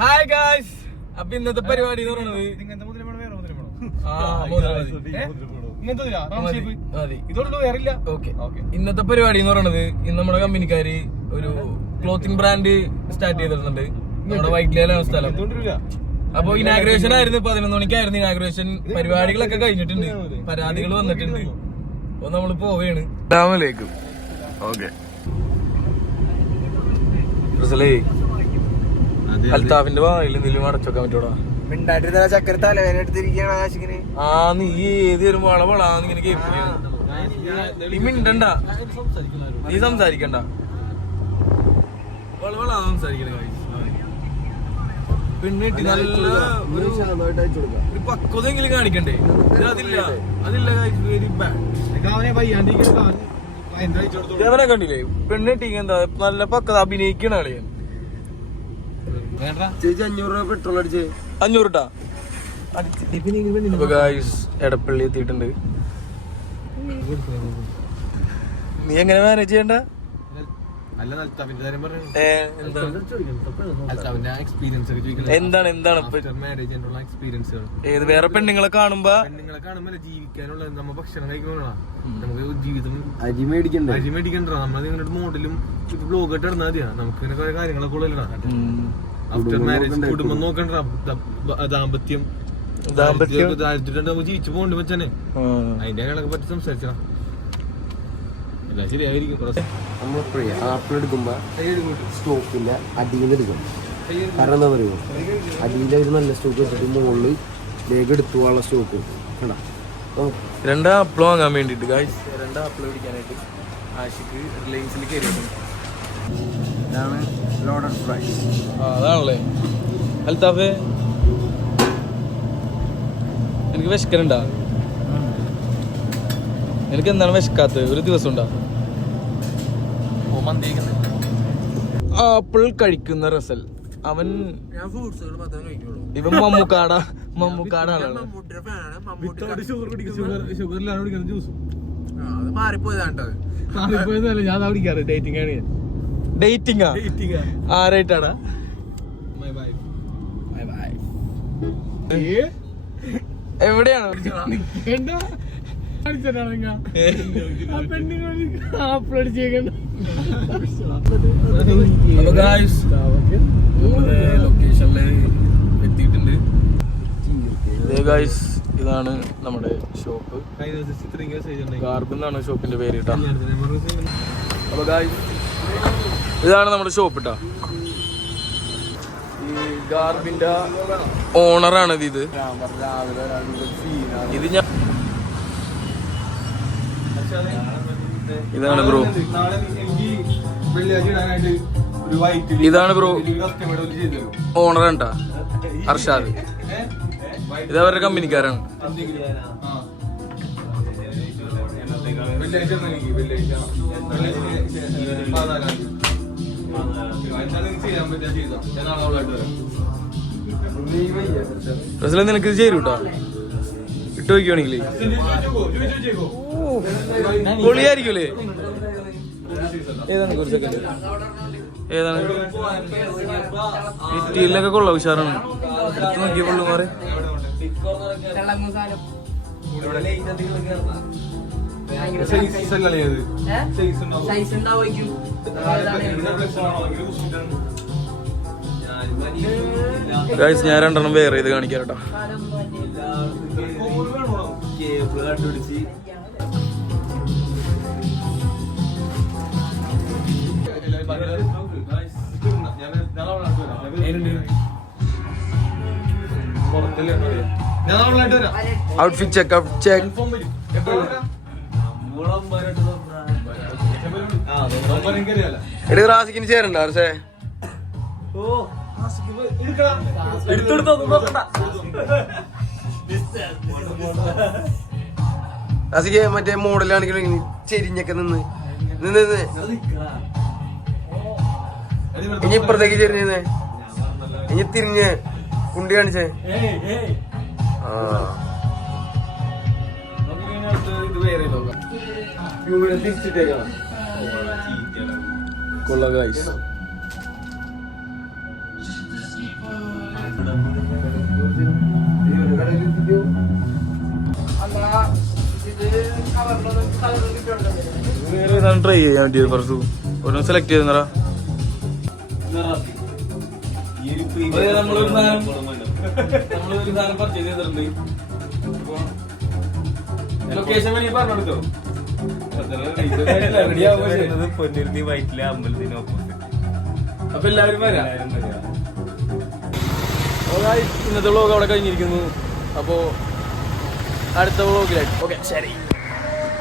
Hi guys, അപ്പൊ ഇന്നത്തെ പരിപാടി എന്ന് പറയുന്നത് ഇന്നത്തെ പരിപാടി എന്ന് പറയുന്നത് ഇന്ന് നമ്മുടെ കമ്പനിക്കാര് ഒരു ക്ലോത്തിങ് ബ്രാൻഡ് സ്റ്റാർട്ട് ചെയ്തിട്ടുണ്ട്. നമ്മുടെ വൈറ്റ്ലയിലാണ് സ്ഥലം. അപ്പൊ ഇനാഗ്രേഷൻ ആയിരുന്നു, 11 മണിക്കായിരുന്നു ഇനാഗ്രേഷൻ. പരിപാടികളൊക്കെ കഴിഞ്ഞിട്ടുണ്ട്, പരാതികൾ വന്നിട്ടുണ്ട്. അപ്പൊ നമ്മള് പോവുകയാണ്. അൽത്താഫിന്റെ വായിൽ എന്തെങ്കിലും അടച്ചോക്കാൻ പറ്റൂടാ? ചക്കര തലവേന എടുത്തിരിക്കുകയാണ് ആശിക്കിന്. ആ നീ ഏത് ഒരു വളവളാന്നിങ്ങനെ കേൾക്കുകയാണ്. നീ മിണ്ടണ്ട, നീ സംസാരിക്കണ്ട, വളവളാ സംസാരിക്കണ. പെണ്ണിട്ടി നല്ല ഒരു പക്വതെങ്കിലും കാണിക്കണ്ടേ? അതില്ല വെരി ബാഡ്. ഇതവനെ കണ്ടില്ലേ? പെണ്ണിട്ടി എന്താ നല്ല പക്വത അഭിനയിക്കണ ആളിയാ. ചേച്ചി 500 രൂപ പെട്രോൾ അടിച്ച് 500 ട്ടാ. എടപ്പള്ളി എത്തിയിട്ടുണ്ട്. നീ എങ്ങനെ മാനേജ് ചെയ്യണ്ട? എന്താണ് ഏത് വേറെ പെണ്ണുങ്ങളെ കാണുമ്പോ ജീവിക്കാനുള്ള നമ്മ ഭക്ഷണം കഴിക്കുമ്പോഴാണ് നമുക്ക് ജീവിതം അരി മേടിക്കണ്ട നമ്മൾ മോഡലും ബ്ലോഗ് ഇട്ട് ഇടുന്ന മതിയാ. നമുക്ക് ഇങ്ങനെ കുറെ കാര്യങ്ങളൊക്കെ ഉള്ളതാ. ആഫ്റ്റർ മാരേജ് കുടുംബം നോക്കണ്ട, ദാമ്പത്യം ജീവിച്ചു പോകണ്ട വെച്ചാനെ. അതിന്റെ കാര്യങ്ങളൊക്കെ പറ്റി സംസാരിച്ചാ എല്ലാം ശരിയായിരിക്കും. നമ്മളെപ്പോഴേ ആപ്പിൾ എടുക്കുമ്പോ സ്റ്റോക്കില്ല, അടിയിൽ എടുക്കും. കാരണം എന്താ പറയുക, അടിയിൽ ഒരു നല്ല സ്റ്റോക്ക് വെച്ചിട്ട് മുകളിൽ വേഗം എടുത്തു പോകാനുള്ള സ്റ്റോക്ക് കണ്ടാ. 2 ആപ്പിൾ വാങ്ങാൻ വേണ്ടിട്ട് 2 ആപ്പിൾ പിടിക്കാനായിട്ട് ആഷിക്ക് റിലയൻസിൽ കയറിയിട്ടുണ്ട്. ഇതാണ് ലോഡഡ് ഫ്രൈസ്. അതാണല്ലേ അൽത്താഫേ, എനിക്ക് വിശക്കനുണ്ടാ? എനിക്ക് എന്താണ് വിശക്കാത്തത്? ഒരു ദിവസം ഉണ്ടാ ആപ്പിൾ കഴിക്കുന്ന റസൽ. അവൻ ഇവൻ മമ്മൂക്കാടാണ്. ഡേറ്റിംഗാ? ആരായിട്ടാടാ? എവിടെയാണ്? ലൊക്കേഷനില് എത്തിയിട്ടുണ്ട്. ഇതാണ് നമ്മുടെ ഷോപ്പ്. ഗാർബ് എന്നാണ് ഷോപ്പിന്റെ പേര് കേട്ടാ. അപ്പൊ ഗായ്സ് ഇതാണ് നമ്മുടെ ഷോപ്പ് കേട്ടാ. ഈ ഗാർബിന്റെ ഓണറാണ് ഇത്. ഞാൻ ഇതാണ് ബ്രോ, ഇതാണ് ബ്രോ ഓണർ കേട്ടാ, അർഷാദ്. ഇത് അവരുടെ കമ്പനിക്കാരാണ്. റസല നിനക്ക് ഇത് ചേരൂട്ടാ, ഇട്ട് വയ്ക്കുവാണെങ്കിലേ പൊളിയായിരിക്കൂലേ? ഏതാണ് ഒരു സെക്കൻഡ്, ഏതാണ് ഇറ്റിയിലൊക്കെ കൊള്ളാം, ഉഷാറാണ്. എടുത്ത് നോക്കിയ പൊള്ളുമാരെ. ഞാൻ 2 വേറെ ഇത് കാണിക്കാം കേട്ടോ. Outfit check. റാസിക്കിന് ചേരണ്ട ആർസേ? റാസിക്ക് മറ്റേ മോഡലാണെങ്കിലും ചെരിഞ്ഞൊക്കെ നിന്ന് ഇനി ഇപ്പുറത്തേക്ക് ചെരിഞ്ഞേ, ഇനി തിരിഞ്ഞ് കുണ്ടി കാണിച്ചേ. കൊള്ളാം ഗൈസ്. ട്രൈ ചെയ്യാൻ പറ്റിയത് ഫർസു ഒരെണ്ണം സെലക്ട് ചെയ്തെന്നറാ. നമ്മളൊരു സാധനം പർച്ചേസ് ചെയ്തിട്ടുണ്ട്. ലൊക്കേഷൻ വേണമെങ്കിൽ പറഞ്ഞെടുത്തോ. പൊന്നിരുത്തി വൈറ്റിലെ അമ്പലത്തിന് ഓപ്പോസിറ്റ്. അപ്പൊ എല്ലാവരും വരാം. ഇന്നത്തെ വ്ളോഗ് അവിടെ കഴിഞ്ഞിരിക്കുന്നു. അപ്പോ അടുത്ത വ്ളോഗിലായിട്ട് ഓക്കെ ശരി.